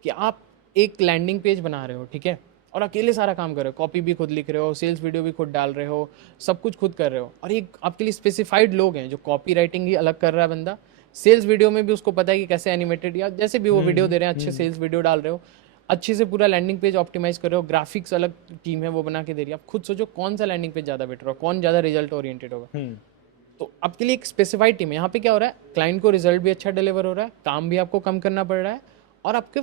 कि आप एक लैंडिंग पेज बना रहे हो, ठीक है, और अकेले सारा काम कर रहे हो, कॉपी भी खुद लिख रहे हो, सेल्स वीडियो भी खुद डाल रहे हो, सब कुछ खुद कर रहे हो, और एक आपके लिए स्पेसिफाइड लोग हैं जो कॉपी राइटिंग ही अलग कर रहा है बंदा, सेल्स वीडियो में भी उसको पता है कि कैसे एनिमेटेड या जैसे भी वो वीडियो दे रहे हैं, अच्छे सेल्स वीडियो डाल रहे हो, अच्छे से पूरा लैंडिंग पेज ऑप्टिमाइज कर रहे हो, ग्राफिक्स अलग टीम है वो बना के दे रही है। आप खुद सोचो कौन सा लैंडिंग पेज ज़्यादा बेटर होगा, कौन ज़्यादा रिजल्ट ओरिएंटेड होगा। तो आपके लिए एक स्पेसिफाइड टीम है। यहाँ पे क्या हो रहा है, क्लाइंट को रिजल्ट भी अच्छा डिलीवर हो रहा है, काम भी आपको कम करना पड़ रहा है, और आपके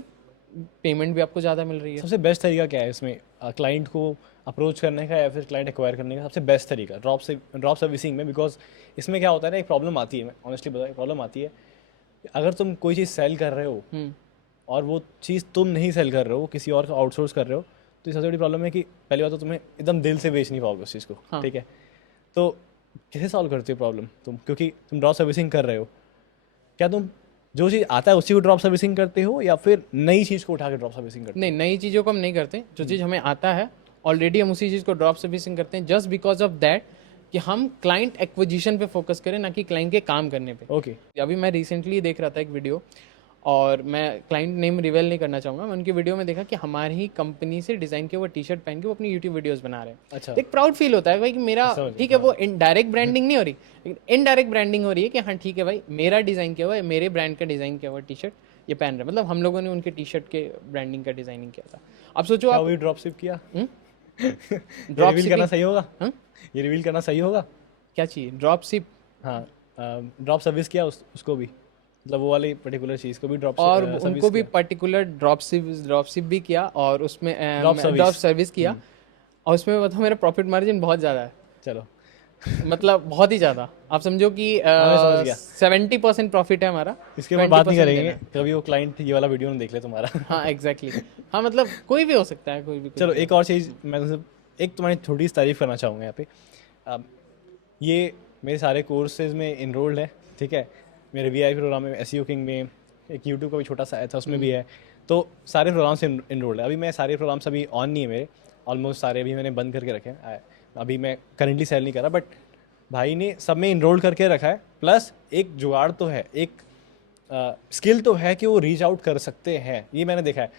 पेमेंट भी आपको ज़्यादा मिल रही है। सबसे बेस्ट तरीका क्या है इसमें क्लाइंट को अप्रोच करने का या फिर क्लाइंट एक्वायर करने का? सबसे बेस्ट तरीका ड्रॉप सर्विसिंग में, बिकॉज इसमें क्या होता है ना, एक प्रॉब्लम आती है, मैं ऑनेस्टली बताऊँ, प्रॉब्लम आती है अगर तुम कोई चीज़ सेल कर रहे हो और वो चीज़ तुम नहीं सेल कर रहे हो, किसी और को आउटसोर्स कर रहे हो, तो सबसे बड़ी प्रॉब्लम है कि पहली बात तो तुम्हें एकदम दिल से बेच नहीं पाओगे उस चीज़ को। हाँ। ठीक है, तो कैसे सॉल्व करते हो प्रॉब्लम तुम, क्योंकि तुम ड्रॉप सर्विसिंग कर रहे हो, क्या तुम जो चीज़ आता है उसी को ड्रॉप सर्विसिंग करते हो या फिर नई चीज़ को उठा के ड्रॉप सर्विसिंग करते हो? नहीं, नई चीज़ों को हम नहीं करते, जो चीज़ हमें आता है ऑलरेडी हम उसी चीज़ को ड्रॉप सर्विसिंग करते हैं, जस्ट बिकॉज ऑफ दैट कि हम क्लाइंट एक्विजिशन पे फोकस करें, ना कि क्लाइंट के काम करने पे। ओके। अभी मैं रिसेंटली देख रहा था एक वीडियो, और मैं क्लाइंट नेम रिवेल नहीं करना चाहूँगा, मैं उनकी वीडियो में देखा कि हमारी ही कंपनी से डिज़ाइन के वो टी शर्ट पहन के वो अपनी यूट्यूब वीडियोस बना रहे हैं। अच्छा। तो एक प्राउड फील होता है भाई कि मेरा, ठीक है, वो डायरेक्ट ब्रांडिंग नहीं हो रही, लेकिन इनडायरेक्ट ब्रांडिंग हो रही है कि हाँ ठीक है भाई, मेरा डिज़ाइन किया हुआ है, मेरे ब्रांड का डिज़ाइन किया हुआ टी शर्ट ये पहन रहे हैं, मतलब हम लोगों ने उनके टी शर्ट के ब्रांडिंग का डिज़ाइनिंग किया था। अब सोचो आप ड्रॉप शिप किया, ड्रॉप रिवील करना सही होगा? हाँ? ये रिवील करना सही होगा? क्या चाहिए, ड्रॉप शिप? हाँ, ड्रॉप सर्विस किया उसको भी, मतलब वो वाली पर्टिकुलर चीज़ को भी ड्रॉप और उनको भी पर्टिकुलर ड्रॉप शिप भी किया, और उसमें ड्रॉप सर्विस किया, और उसमें बताओ मेरा प्रॉफिट मार्जिन बहुत ज़्यादा है। चलो मतलब बहुत ही ज़्यादा, आप समझो कि 70% प्रॉफिट है हमारा। इसके बाद बात नहीं करेंगे, कभी वो क्लाइंट ये वाला वीडियो ना देख ले तुम्हारा। हाँ एग्जैक्टली, हाँ मतलब कोई भी हो सकता है, कोई भी। चलो एक और चीज़ मैं तुमसे एक तुम्हारी छोटी सी तारीफ करना चाहूँगा यहाँ पे। ये मेरे सारे कोर्सेज में इनरोल्ड है, ठीक है, मेरे VIP प्रोग्राम में, SEO किंग में, एक यूट्यूब का भी छोटा सा आया था उसमें भी है, तो सारे प्रोग्राम से इनरोल्ड है। अभी मैं सारे प्रोग्राम्स अभी ऑन नहीं है मेरे, ऑलमोस्ट सारे अभी मैंने बंद करके रखे हैं, अभी मैं करेंटली सेल नहीं कर रहा, बट भाई ने सब में इनरोल करके रखा है। प्लस एक जुगाड़ तो है, एक स्किल तो है कि वो रीच आउट कर सकते हैं, ये मैंने देखा है।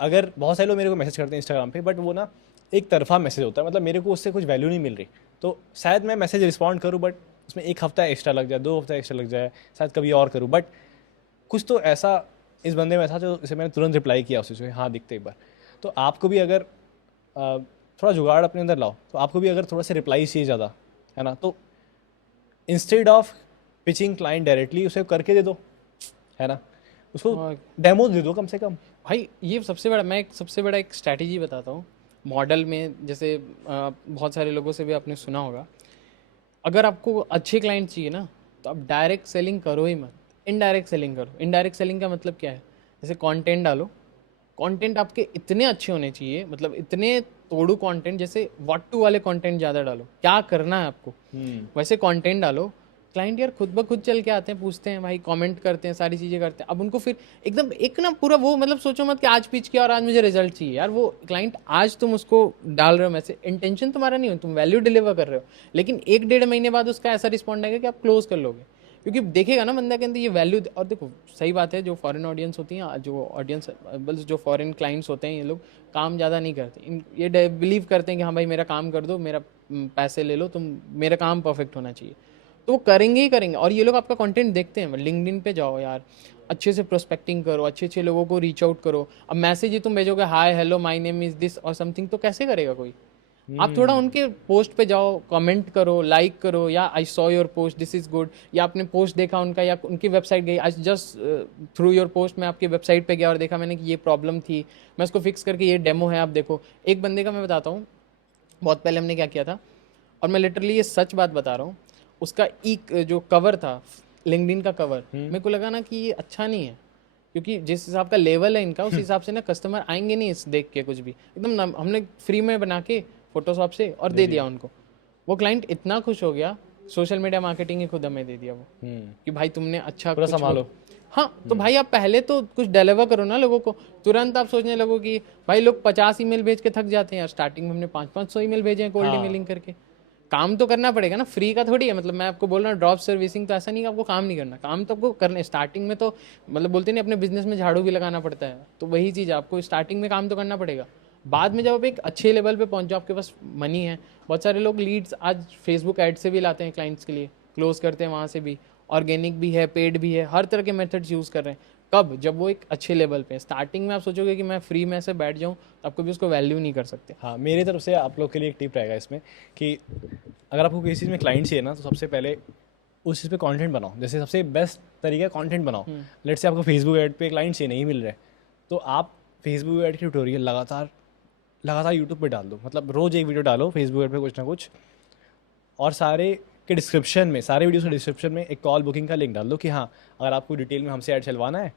अगर बहुत सारे लोग मेरे को मैसेज करते हैं इंस्टाग्राम पे, बट वो ना एक तरफा मैसेज होता है, मतलब मेरे को उससे कुछ वैल्यू नहीं मिल रही, तो शायद मैं मैसेज रिस्पॉन्ड करूँ बट उसमें 1 हफ्ता एक्स्ट्रा लग जाए, 2 हफ्ता एक्स्ट्रा लग जाए, शायद कभी और करूँ, बट कुछ तो ऐसा इस बंदे में था जो इसे मैंने तुरंत रिप्लाई किया उसी से, हाँ दिखते एक बार। तो आपको भी अगर थोड़ा जुगाड़ अपने अंदर लाओ, तो आपको भी अगर थोड़ा सा रिप्लाई चाहिए ज़्यादा, है ना, तो instead of pitching client directly उसे करके दे दो, है ना, उसको डेमो दे दो कम से कम। भाई ये सबसे बड़ा, मैं सबसे बड़ा एक स्ट्रैटेजी बताता हूँ मॉडल में, जैसे बहुत सारे लोगों से भी आपने सुना होगा, अगर आपको अच्छे क्लाइंट चाहिए ना, तो आप डायरेक्ट सेलिंग करो ही मत, इनडायरेक्ट सेलिंग करो। इनडायरेक्ट सेलिंग का मतलब क्या है, जैसे कंटेंट डालो, कंटेंट आपके इतने अच्छे होने चाहिए, मतलब इतने तोड़ू कंटेंट, जैसे व्हाट टू वाले कंटेंट ज़्यादा डालो, क्या करना है आपको वैसे कंटेंट डालो। क्लाइंट यार खुद ब खुद चल के आते हैं, पूछते हैं भाई, कमेंट करते हैं, सारी चीज़ें करते हैं। अब उनको फिर एकदम एक ना पूरा वो, मतलब सोचो मत कि आज पिच किया और आज मुझे रिजल्ट चाहिए, यार वो क्लाइंट आज तुम उसको डाल रहे हो मैसेज, इंटेंशन तुम्हारा नहीं हो, तुम वैल्यू डिलीवर कर रहे हो, लेकिन 1-1.5 महीने बाद उसका ऐसा रिस्पॉन्ड आएगा कि आप क्लोज कर लोगे, क्योंकि देखेगा ना बंदा के अंदर ये वैल्यू। और देखो सही बात है, जो फॉरेन ऑडियंस होती है, जो ऑडियंस बल्कि जो फॉरेन क्लाइंट्स होते हैं, ये लोग काम ज़्यादा नहीं करते, ये बिलीव करते हैं कि हाँ भाई मेरा काम कर दो, मेरा पैसे ले लो तुम, मेरा काम परफेक्ट होना चाहिए, तो वो करेंगे ही करेंगे। और ये लोग आपका कंटेंट देखते हैं, लिंक्डइन पे जाओ यार, अच्छे से प्रोस्पेक्टिंग करो, अच्छे अच्छे लोगों को रीच आउट करो। अब मैसेज ही तुम भेजोगे hi hello my name is this और समथिंग, तो कैसे करेगा कोई? आप थोड़ा उनके पोस्ट पे जाओ, कमेंट करो, लाइक करो, या I saw your post, this is good, या आपने पोस्ट देखा उनका, या उनकी वेबसाइट गई, I just through your post मैं आपकी वेबसाइट पे गया और देखा मैंने कि ये प्रॉब्लम थी, मैं उसको फिक्स करके ये डेमो है आप देखो। एक बंदे का मैं बताता हूँ, बहुत पहले हमने क्या किया था, और मैं लिटरली ये सच बात बता रहा हूँ, उसका जो कवर था लिंक्डइन का कवर, मेरे को लगा ना कि ये अच्छा नहीं है, क्योंकि जिस हिसाब का लेवल है इनका उस हिसाब से ना कस्टमर आएंगे नहीं इस देख के कुछ भी, एकदम हमने फ्री में बना के फोटोशॉप से और दे दिया उनको। वो क्लाइंट इतना खुश हो गया, सोशल मीडिया मार्केटिंग ही खुद हमें दे दिया वो, कि भाई तुमने अच्छा पूरा कुछ संभालो। हाँ, तो भाई आप पहले तो कुछ डिलीवर करो ना लोगों को। तुरंत आप सोचने लगो कि भाई लोग 50 ईमेल भेज के थक जाते हैं यार, स्टार्टिंग में हमने 500-500 ईमेल भेजे हैं कोल्ड ईमेलिंग करके। काम तो करना पड़ेगा ना, फ्री का थोड़ी है। मतलब मैं आपको बोल रहा हूँ ड्रॉप सर्विसिंग तो ऐसा नहीं कि आपको काम नहीं करना, काम तो आपको करना है। स्टार्टिंग में तो मतलब बोलते नहीं अपने बिजनेस में झाड़ू भी लगाना पड़ता है, तो वही चीज़ आपको स्टार्टिंग में काम तो करना पड़ेगा। बाद में जब आप एक अच्छे लेवल पे पहुंच जाओ, आपके पास मनी है, बहुत सारे लोग लीड्स आज फेसबुक ऐड से भी लाते हैं क्लाइंट्स के लिए, क्लोज करते हैं वहाँ से भी, ऑर्गेनिक भी है, पेड भी है, हर तरह के मेथड्स यूज़ कर रहे हैं। कब? जब वो एक अच्छे लेवल पे है। स्टार्टिंग में आप सोचोगे कि मैं फ्री में ऐसे बैठ जाऊँ, तो आप कभी उसको वैल्यू नहीं कर सकते। हाँ, मेरी तरफ से आप लोग के लिए एक टिप रहेगा इसमें कि अगर आपको किसी चीज़ में क्लाइंट चाहिए ना, तो सबसे पहले उस चीज़ पे कंटेंट बनाओ। जैसे सबसे बेस्ट तरीका कंटेंट बनाओ। लेट्स से आपको फेसबुक ऐड पे क्लाइंट चाहिए, नहीं मिल रहे, तो आप फेसबुक ऐड के ट्यूटोरियल लगातार यूट्यूब पे डाल दो। मतलब रोज़ एक वीडियो डालो फेसबुक ऐड पे कुछ ना कुछ, और सारे के डिस्क्रिप्शन में, सारे वीडियोस के डिस्क्रिप्शन में एक कॉल बुकिंग का लिंक डाल दो कि हाँ, अगर आपको डिटेल में हमसे ऐड चलवाना है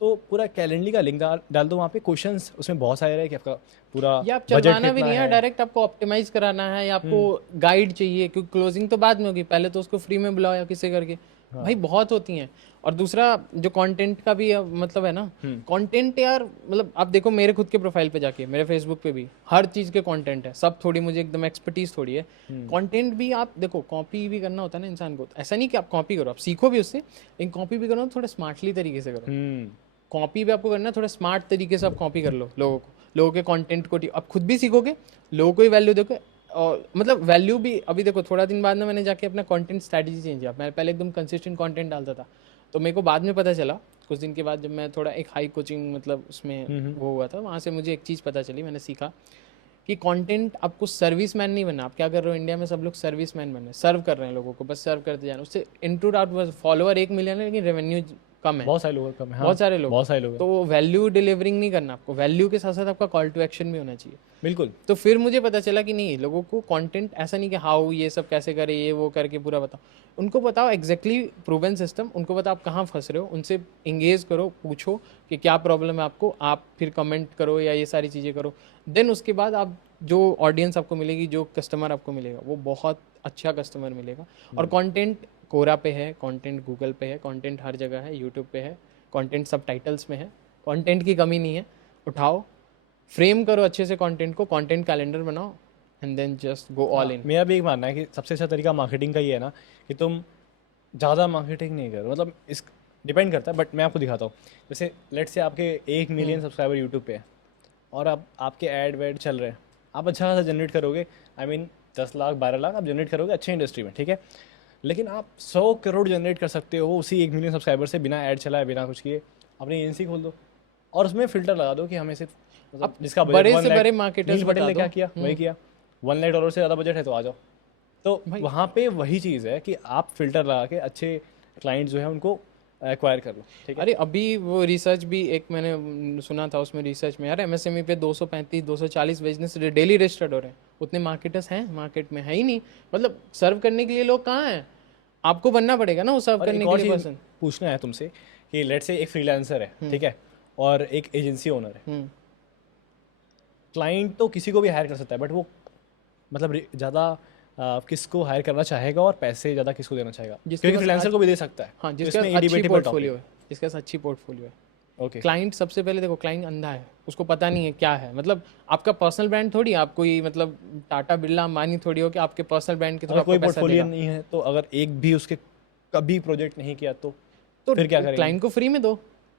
तो पूरा कैलेंडर का लिंक डाल दो। वहाँ पे क्वेश्चंस उसमें बहुत सारे रहे कि आपका पूरा या आप बजट चलवाना भी कितना नहीं है, है। डायरेक्ट आपको ऑप्टिमाइज कराना है, या आपको गाइड चाहिए, क्योंकि क्लोजिंग तो बाद में होगी, पहले तो उसको फ्री में बुलाओ या किसी करके। भाई बहुत होती हैं। और दूसरा जो कंटेंट का भी मतलब है ना, कंटेंट यार, मतलब आप देखो मेरे खुद के प्रोफाइल पे जाके, मेरे फेसबुक पे भी हर चीज़ के कंटेंट है, सब थोड़ी मुझे एकदम एक्सपर्टीज थोड़ी है। कंटेंट भी आप देखो, कॉपी भी करना होता है ना इंसान को, ऐसा नहीं कि आप कॉपी करो, आप सीखो भी उससे, लेकिन कॉपी भी करो थोड़ा स्मार्टली तरीके से करो। कॉपी भी आपको करना है थोड़ा स्मार्ट तरीके से, आप कॉपी कर लो लोगों को, लोगों के कंटेंट को, आप खुद भी सीखोगे, लोगों को ही वैल्यू दोगे। और मतलब वैल्यू भी, अभी देखो थोड़ा दिन बाद में मैंने जाके अपना कंटेंट स्ट्रैटेजी चेंज किया। मैं पहले एकदम कंसिस्टेंट कंटेंट डालता था, तो मेरे को बाद में पता चला कुछ दिन के बाद, जब मैं थोड़ा एक हाई कोचिंग मतलब उसमें वो हुआ था, वहाँ से मुझे एक चीज़ पता चली, मैंने सीखा कि कंटेंट आपको सर्विस मैन नहीं बनना। आप क्या कर रहे हो, इंडिया में सब लोग सर्विस मैन बन रहे हैं, सर्व कर रहे हैं लोगों को, बस सर्व करते जाना। उससे इनटू आउट फॉलोअर 1 मिलियन है, लेकिन रेवेन्यू कम है, बहुत सारे लोग कम है। हाँ, बहुत सारे लोग, बहुत सारे लोग हैं। तो वो वैल्यू डिलीवरिंग नहीं करना आपको, वैल्यू के साथ साथ आपका कॉल टू एक्शन भी होना चाहिए। बिल्कुल। तो फिर मुझे पता चला कि नहीं, लोगों को कंटेंट ऐसा नहीं कि हाउ ये सब कैसे करे, ये वो करके पूरा बताओ, उनको बताओ एग्जैक्टली प्रूवन सिस्टम, उनको बताओ आप कहाँ फंस रहे हो, उनसे इंगेज करो, पूछो कि क्या प्रॉब्लम है आपको, आप फिर कमेंट करो या ये सारी चीज़ें करो। देन उसके बाद आप जो ऑडियंस आपको मिलेगी, जो कस्टमर आपको मिलेगा, वो बहुत अच्छा कस्टमर मिलेगा। और कंटेंट कोरा पे है, कंटेंट गूगल पे है, कंटेंट हर जगह है, यूट्यूब पे है, कंटेंट सब टाइटल्स में है, कंटेंट की कमी नहीं है। उठाओ, फ्रेम करो अच्छे से कंटेंट को, कंटेंट कैलेंडर बनाओ, and then just go all in. मेरा भी एक मानना है कि सबसे अच्छा तरीका मार्केटिंग का ये है ना कि तुम ज़्यादा मार्केटिंग नहीं करो। मतलब इस डिपेंड करता है, बट मैं आपको दिखाता हूँ। जैसे लेट से आपके 1 मिलियन सब्सक्राइबर यूट्यूब पे है, और अब आपके ऐड वैड चल रहे हैं, आप अच्छा खासा जनरेट करोगे। आई मीन 10 लाख 12 लाख आप जनरेट करोगे अच्छे इंडस्ट्री में, ठीक है। लेकिन आप 100 करोड़ जनरेट कर सकते हो उसी 1 मिलियन सब्सक्राइबर से, बिना ऐड चलाए, बिना कुछ किए। अपनी एजेंसी खोल दो और उसमें फिल्टर लगा दो कि हमें सिर्फ मतलब जिसका बजट बड़े 1 से लाख, बड़े मार्केटर्स नील पटेल बता ने क्या दो। किया वही किया, 1 लाख डॉलर से ज़्यादा बजट है तो आ जाओ। तो वहाँ पे वही चीज़ है कि आप फिल्टर लगा के अच्छे क्लाइंट जो है उनको एक्वायर कर लो, ठीक है। अरे अभी वो रिसर्च भी एक मैंने सुना था, उसमें रिसर्च में यार एमएसएमई पे 235-240 बिजनेस डेली रजिस्टर्ड हो रहे हैं। उतने मार्केटर्स हैं मार्केट में, है ही नहीं। मतलब सर्व करने के लिए लोग कहाँ हैं, आपको बनना पड़ेगा ना वो सर्व और करने एक के और लिए चीज़ पर्सन। पूछना है तुमसे कि लेट से एक फ्रीलांसर है, ठीक है, और एक एजेंसी ओनर है। क्लाइंट तो किसी को भी हायर कर सकता है, बट वो मतलब ज़्यादा किसको हायर करना चाहेगा और पैसे ज़्यादा किसको देना चाहेगा, क्योंकि फ्रीलांसर को भी दे सकता है। हाँ, तो जिसका इसमें अच्छी debatable पोर्टफोलियो topic है, जिसका अच्छी पोर्टफोलियो है। ओके। क्लाइंट सबसे पहले देखो, क्लाइंट अंधा है, उसको पता नहीं है क्या है। मतलब आपका पर्सनल ब्रांड थोड़ी, आप कोई मतलब टाटा बिरला अंबानी थोड़ी हो कि आपके पर्सनल ब्रांड के थ्रू अगर आपको कोई पैसा पोर्टफोलियो देगा। नहीं है, तो अगर एक भी उसके कभी प्रोजेक्ट नहीं किया तो तो फिर क्या करेंगे? क्लाइंट को फ्री में दो।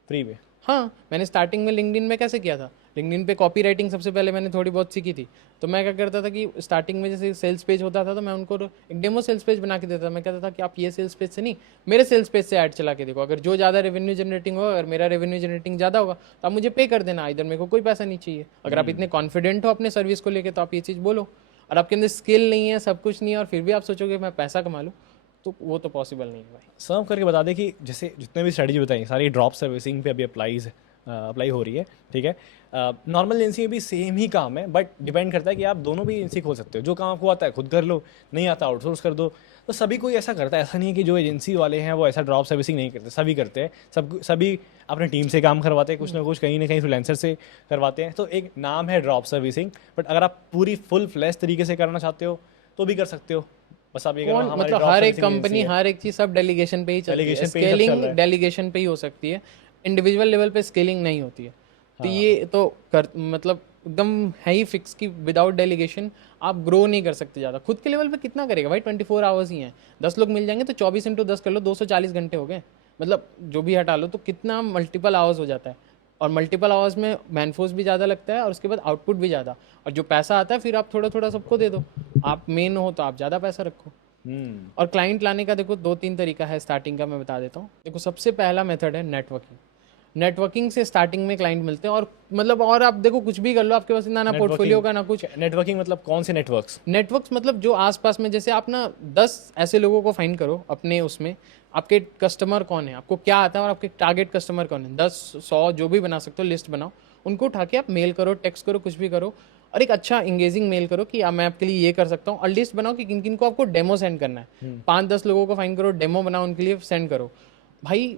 फ्री में। हाँ, मैंने स्टार्टिंग में लिंक्डइन में कैसे किया था, लिंक्डइन पे कॉपी राइटिंग सबसे पहले मैंने थोड़ी बहुत सीखी थी। तो मैं क्या करता था कि स्टार्टिंग में जैसे सेल्स पेज होता था, तो मैं उनको एक डेमो सेल्स पेज बना के देता था। मैं कहता था कि आप ये सेल्स पेज से नहीं, मेरे सेल्स पेज से ऐड चला के देखो, अगर जो ज़्यादा रेवेन्यू जनरेटिंग होगा, अगर मेरा रेवेन्यू जनरेटिंग ज़्यादा होगा, तो आप मुझे पे कर देना, इधर मेरे को कोई पैसा नहीं चाहिए। अगर आप इतने कॉन्फिडेंट हो अपने सर्विस को लेकर, तो आप ये चीज़ बोलो। और आपके अंदर स्किल नहीं है, सब कुछ नहीं है, और फिर भी आप सोचोगे मैं पैसा कमा लूँ, तो वो तो पॉसिबल नहीं है भाई। सर्व करके बता दें कि जैसे जितने भी स्ट्रेटजी बताई सारी ड्रॉप सर्विसिंग पे अभी अप्लाई हो रही है, ठीक है। नॉर्मल एजेंसी में भी सेम ही काम है, बट डिपेंड करता है कि आप दोनों भी एजेंसी खोल सकते हो। जो काम आपको आता है खुद कर लो, नहीं आता आउटसोर्स कर दो। तो सभी कोई ऐसा करता है, ऐसा नहीं है कि जो एजेंसी वाले हैं वो ऐसा ड्रॉप सर्विसिंग नहीं करते, सभी करते हैं। सभी अपने टीम से काम करवाते हैं, कुछ ना कुछ कहीं ना कहीं फ्रीलांसर से करवाते हैं। तो एक नाम है ड्रॉप सर्विसिंग, बट अगर आप पूरी फुल फ्लैश तरीके से करना चाहते हो तो भी कर सकते हो। बस आप ये करो, हमारी मतलब drop हर एक servicing agency कंपनी, है। हर एक चीज सब डेलीगेशन पे ही चलती है। Delegation पे ही सब चल स्केलिंग रहा है। डेलीगेशन पे ही हो सकती है, इंडिविजुअल लेवल पे स्केलिंग नहीं होती है। तो ये तो कर मतलब एकदम है ही फिक्स कि विदाउट डेलीगेशन आप ग्रो नहीं कर सकते ज़्यादा। खुद के लेवल पे कितना करेगा भाई, 24 आवर्स ही हैं, 10 लोग मिल जाएंगे तो 24 × 10 कर लो, 240 घंटे हो गए। मतलब जो भी हटा लो तो कितना मल्टीपल आवर्स हो जाता है, और मल्टीपल आवर्स में मैनफोर्स भी ज़्यादा लगता है और उसके बाद आउटपुट भी ज़्यादा, और जो पैसा आता है फिर आप थोड़ा थोड़ा सबको दे दो। आप मेन हो तो आप ज़्यादा पैसा रखो। और क्लाइंट लाने का देखो 2-3 तरीका है स्टार्टिंग का, मैं बता देता हूँ। देखो सबसे पहला मेथड है नेटवर्किंग। नेटवर्किंग से स्टार्टिंग में क्लाइंट मिलते हैं, और मतलब और आप देखो कुछ भी कर लो, आपके पास इतना ना पोर्टफोलियो का ना कुछ। नेटवर्किंग मतलब कौन से नेटवर्क्स? नेटवर्क्स मतलब जो आसपास में, जैसे आप ना 10 ऐसे लोगों को फाइंड करो अपने उसमें, आपके कस्टमर कौन है, आपको क्या आता है, और आपके टारगेट कस्टमर कौन है, 10-100 जो भी बना सकते हो लिस्ट बनाओ, उनको उठा के आप मेल करो, टेक्स्ट करो, कुछ भी करो, और एक अच्छा इंगेजिंग मेल करो कि मैं आपके लिए ये कर सकता हूँ, और लिस्ट बनाओ कि किन किन को आपको डेमो सेंड करना है। 5-10 लोगों को फाइंड करो, डेमो बनाओ, उनके लिए सेंड करो, भाई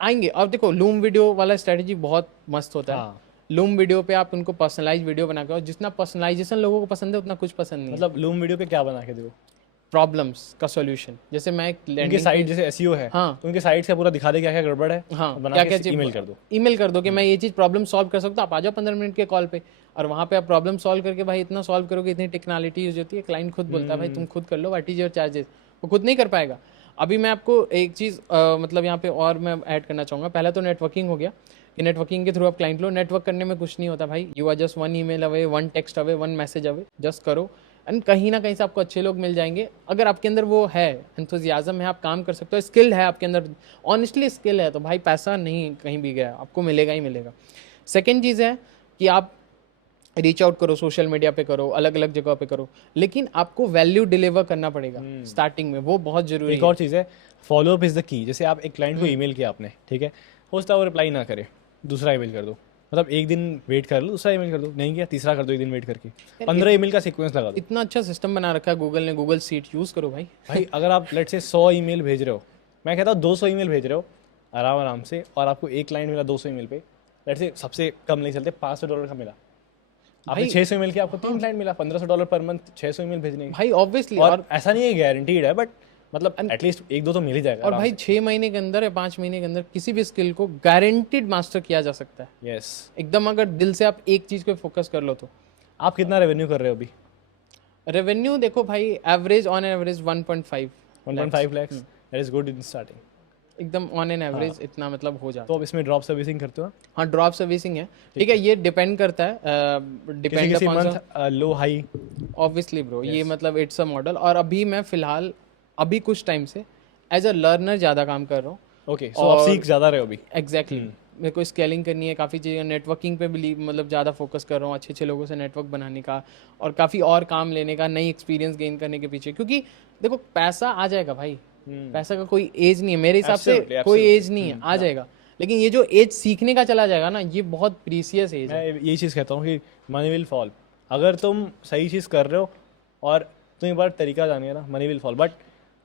आएंगे। और देखो लूम वीडियो वाला स्ट्रेटजी बहुत मस्त होता है। हाँ। लूम वीडियो पे आप उनको पर्सनलाइज वीडियो बना के, और जितना पर्सनलाइजेशन लोगों को पसंद है उतना कुछ पसंद नहीं है। मतलब लूम वीडियो पे क्या बना के दो? प्रॉब्लम्स का सॉल्यूशन, जैसे मैं एक उनके लैंडिंग साइट जैसे एसईओ है, हाँ। तो उनके साइट से पूरा दिखा दे क्या क्या गड़बड़ है, हाँ, बना क्या के क्या चीज ईमेल कर दो। ईमेल कर दो कि मैं ये चीज़ प्रॉब्लम सॉल्व कर सकता हूँ, आप आ जाओ 15 मिनट के कॉल पे, और वहाँ पे आप प्रॉब्लम सॉल्व करके भाई इतना सॉल्व करोगे, इतनी टेक्नोलॉजी यूज होती है, क्लाइंट खुद बोलता है भाई तुम खुद कर लो, व्हाट इज योर चार्जेस, वो खुद नहीं कर पाएगा। अभी मैं आपको एक चीज़ मतलब यहाँ पे और मैं ऐड करना चाहूँगा। पहला तो नेटवर्किंग हो गया कि नेटवर्किंग के थ्रू आप क्लाइंट लो। नेटवर्क करने में कुछ नहीं होता भाई, you are just 1 email away, 1 text away, 1 message away, just करो, एंड कहीं ना कहीं से आपको अच्छे लोग मिल जाएंगे। अगर आपके अंदर वो है, एंथुजियाज्म है, आप काम कर सकते हो, स्किल है आपके अंदर, ऑनेस्टली स्किल है, तो भाई पैसा नहीं कहीं भी गया, आपको मिलेगा ही मिलेगा। सेकेंड चीज़ है कि आप रीच आउट करो, सोशल मीडिया पे करो, अलग अलग जगह पे करो, लेकिन आपको वैल्यू डिलीवर करना पड़ेगा स्टार्टिंग में, वो बहुत जरूरी एक है। और चीज़ है, फॉलोअप इज द की। जैसे आप एक क्लाइंट को ईमेल किया आपने, ठीक है, हो सकता है वो रिप्लाई ना करे, दूसरा ईमेल कर दो। मतलब एक दिन वेट कर लो, दूसरा ईमेल कर दो, नहीं किया तीसरा कर दो, एक दिन वेट करके 15 ईमेल का सीक्वेंस लगा दो। इतना अच्छा सिस्टम बना रखा है गूगल ने, गूगल सीट यूज़ करो भाई। भाई अगर आप लेट से 100 ईमेल भेज रहे हो, मैं कहता हूँ 200 ईमेल भेज रहे हो आराम आराम से, और आपको एक क्लाइंट मिला 200 ईमेल पे, लेट से सबसे कम नहीं चलते $500 का मिला, आपने 600 ईमेल किया, आपको 3 क्लाइंट मिला, $1500 पर मंथ, 600 ईमेल भेजने के। भाई ऑब्वियसली, और ऐसा नहीं है गारंटीड है, बट मतलब एटलीस्ट 1-2 तो मिल ही जाएगा। और भाई 6 महीने के अंदर या 5 महीने के अंदर किसी भी स्किल को गारंटीड मास्टर किया जा सकता है यस। एकदम, अगर दिल से आप एक चीज़ पे फोकस कर लो तो। आप कितना रेवेन्यू कर रहे हो अभी? रेवेन्यू देखो भाई, average on average 1.5 1.5 lakhs, that is good in starting. एकदम ऑन एन एवरेज इतना मतलब हो जाता तो अब इसमें ड्रॉप सर्विसिंग करते हो? है। हाँ, ड्रॉप सर्विसिंग है, ठीक है, ये डिपेंड करता है, डिपेंड किसी अपॉन मंथ लो हाई? ऑब्वियसली ब्रो, ये मतलब इट्स अ मॉडल। और अभी मैं फिलहाल अभी कुछ टाइम से एज अ लर्नर ज़्यादा काम कर रहा हूँ। ओके, सो आप सीख ज़्यादा रहे हो अभी? एग्जैक्टली, मेरे को स्केलिंग करनी है, काफ़ी चीज़ें, नेटवर्किंग पे भी मतलब ज़्यादा फोकस कर रहा हूँ, अच्छे अच्छे लोगों से नेटवर्क बनाने का, और काफ़ी और काम लेने का, नई एक्सपीरियंस गेन करने के पीछे। क्योंकि देखो पैसा आ जाएगा भाई, पैसा का कोई एज नहीं है मेरे हिसाब से, कोई एज नहीं है, आ जाएगा। लेकिन ये जो एज सीखने का चला जाएगा ना, ये बहुत प्रीसियस एज है। मैं यही चीज़ कहता हूँ कि मनी विल फॉल। अगर तुम सही चीज़ कर रहे हो और तुम्हें एक बार तरीका जानिए ना, मनी विल फॉल। बट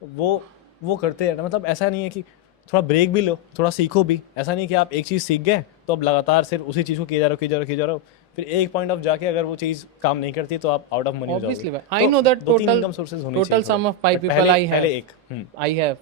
वो करते रहना, मतलब ऐसा नहीं है कि थोड़ा ब्रेक भी लो, थोड़ा सीखो भी। ऐसा नहीं कि आप एक चीज़ सीख गए तो अब लगातार सिर्फ उसी चीज़ को किए जा रहे हो, फिर एक पॉइंट ऑफ जाके अगर वो चीज़ काम नहीं करती तो आप आउट ऑफ मनी हो ऑब्वियसली जाओगे। भाई, I know that total total sum of 5 people एक आई हैव,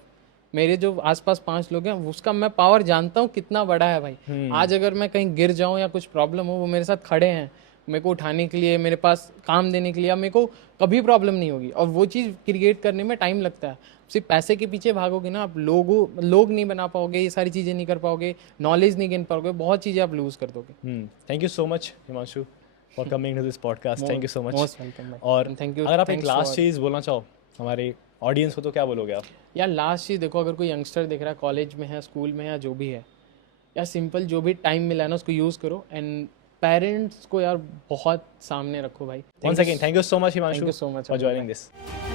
मेरे जो आसपास 5 लोग हैं, उसका मैं पावर जानता हूँ कितना बड़ा है भाई। आज अगर मैं कहीं गिर जाऊँ या कुछ प्रॉब्लम हो, वो मेरे साथ खड़े हैं मेरे को उठाने के लिए, मेरे पास काम देने के लिए, अब मेरे को कभी प्रॉब्लम नहीं होगी। और वो चीज़ क्रिएट करने में टाइम लगता है। सिर्फ पैसे के पीछे भागोगे ना आप, लोग नहीं बना पाओगे, ये सारी चीज़ें नहीं कर पाओगे, नॉलेज नहीं गेन पाओगे, बहुत चीज़ें आप लूज़ कर दोगे। Thank you so much Himanshu for coming to this podcast. Thank you so much. Most welcome. और थैंक यू। अगर आप एक लास्ट चीज़ बोलना चाहो हमारे ऑडियंस को तो क्या बोलोगे आप? यार लास्ट चीज़ देखो, अगर कोई यंगस्टर देख रहा है, कॉलेज में है, स्कूल में है, या जो भी है, या सिंपल जो भी टाइम मिला है ना उसको यूज़ करो, एंड पेरेंट्स को यार बहुत सामने रखो भाई। Once again, thank you so much, Himanshu, Thank you so much, for Abhi. joining this.